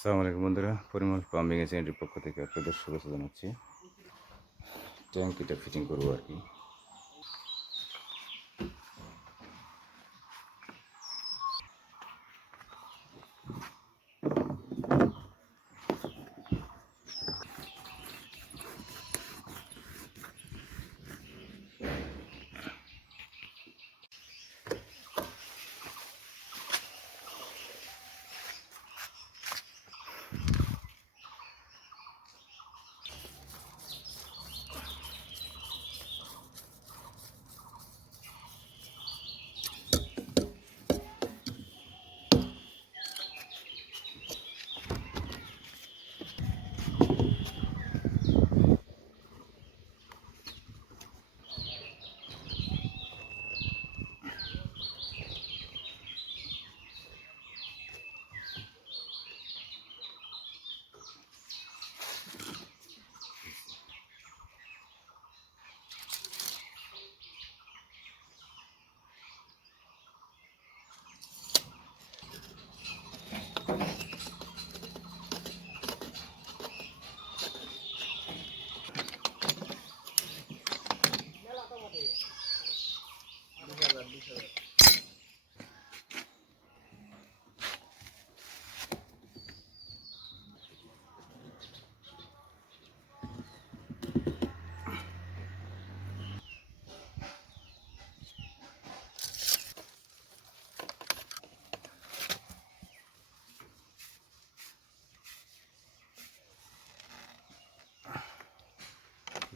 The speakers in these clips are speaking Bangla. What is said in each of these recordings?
আসসালামু আলাইকুম বন্ধুরা, পরিমল প্লাম্বিং এজেন্সির পক্ষ থেকে আপনাদের শুভেচ্ছা জানাচ্ছি। ট্যাঙ্কিটা ফিটিং করবো আর কি।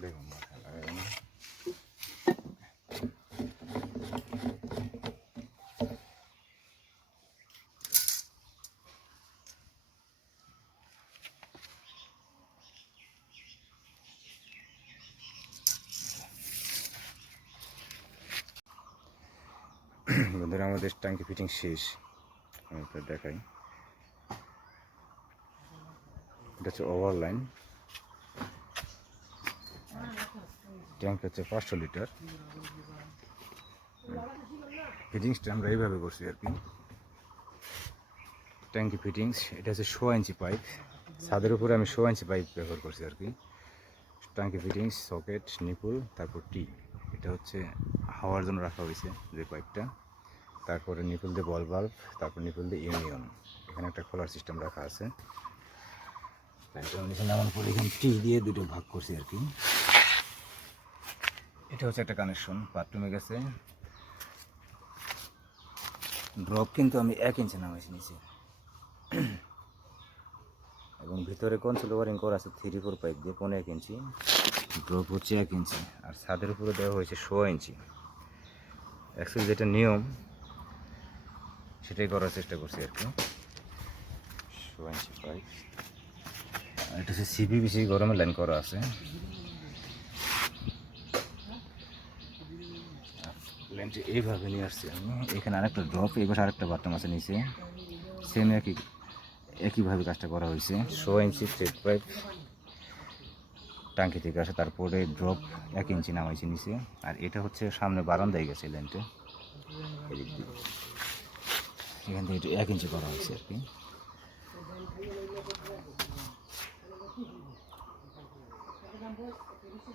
দেখুন বন্ধুরা, আমাদের ট্যাঙ্কি ফিটিং শেষ। আমি আপনাদের দেখাই। এটা হচ্ছে ওভারলাইন। ট্যাঙ্ক হচ্ছে 500 লিটার। ফিটিংসটা আমরা এইভাবে করছি আর কি। ট্যাঙ্কি ফিটিংস এটা হচ্ছে 100 ইঞ্চি পাইপ। ছাদের উপরে আমি 100 ইঞ্চি পাইপ ব্যবহার করছি আর কি। ট্যাঙ্কি ফিটিংস, সকেট, নিপুল, তারপর টি। এটা হচ্ছে হাওয়ার জন্য রাখা হয়েছে যে পাইপটা। তারপরে নিপুল দিয়ে বল বাল্ব, তারপর নিপুল দিয়ে ইউনিয়ন। এখানে একটা খোলার সিস্টেম রাখা আছে। নামার পরে এখানে টি দিয়ে দুটো ভাগ করছি আর কি। এটা হচ্ছে একটা কানেকশন বাথরুমে গেছে। ড্রপ কিন্তু আমি 1 ইঞ্চি নামাইছি নিচে, এবং ভিতরে কনসোল ওয়ারিং করা আছে 3-4 পাইপ দিয়ে 1.5 ইঞ্চি। ড্রপ হচ্ছে 1 ইঞ্চি, আর ছাদের উপরে দেওয়া হয়েছে 100 ইঞ্চি। অ্যাকচুয়ালি যেটা নিয়ম সেটাই করার চেষ্টা করছি আর কি। 100 ইঞ্চি পাইপ। আর এটা হচ্ছে সিপিবিসি গরমের লাইন করা আছে। লাইনটি এইভাবে নিয়ে আসছি আমি। এখানে আরেকটা ড্রপ, এই পাশে আরেকটা বাথরুম আছে নিচে। সেম একইভাবে কাজটা করা হয়েছে। 100 ইঞ্চি থ্রেড পাইপ টাঙ্কি থেকে আসে, তারপরে ড্রপ 1 ইঞ্চি নামাইছে নিচে। আর এটা হচ্ছে সামনে বারান্দায় গেছে লাইনটা, এদিক দিয়ে এখান থেকে 1 ইঞ্চি করা হয়েছে আর কি।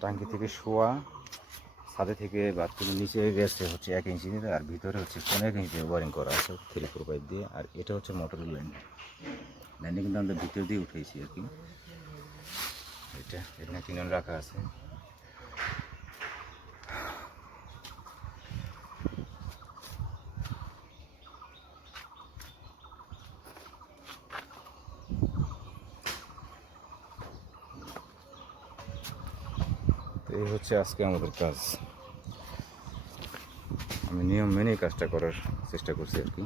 টাঙ্কি থেকে শোয়া, ছাদে থেকে বাথরুমের নিচে গেছে হচ্ছে 1 ইঞ্চি, আর ভিতরে হচ্ছে 1.5 ইঞ্চি ওয়ারিং করা আছে 3-4 পাইপ দিয়ে। আর এটা হচ্ছে মোটরের লাইন। লাইনটা কিন্তু আমরা ভিতর দিয়ে উঠেছি আর কি। এটা এখানে কিনে রাখা আছে। তো এই হচ্ছে আজকে আমাদের কাজ। আমি নিয়ম মেনেই কাজটা করার চেষ্টা করছি আর কি।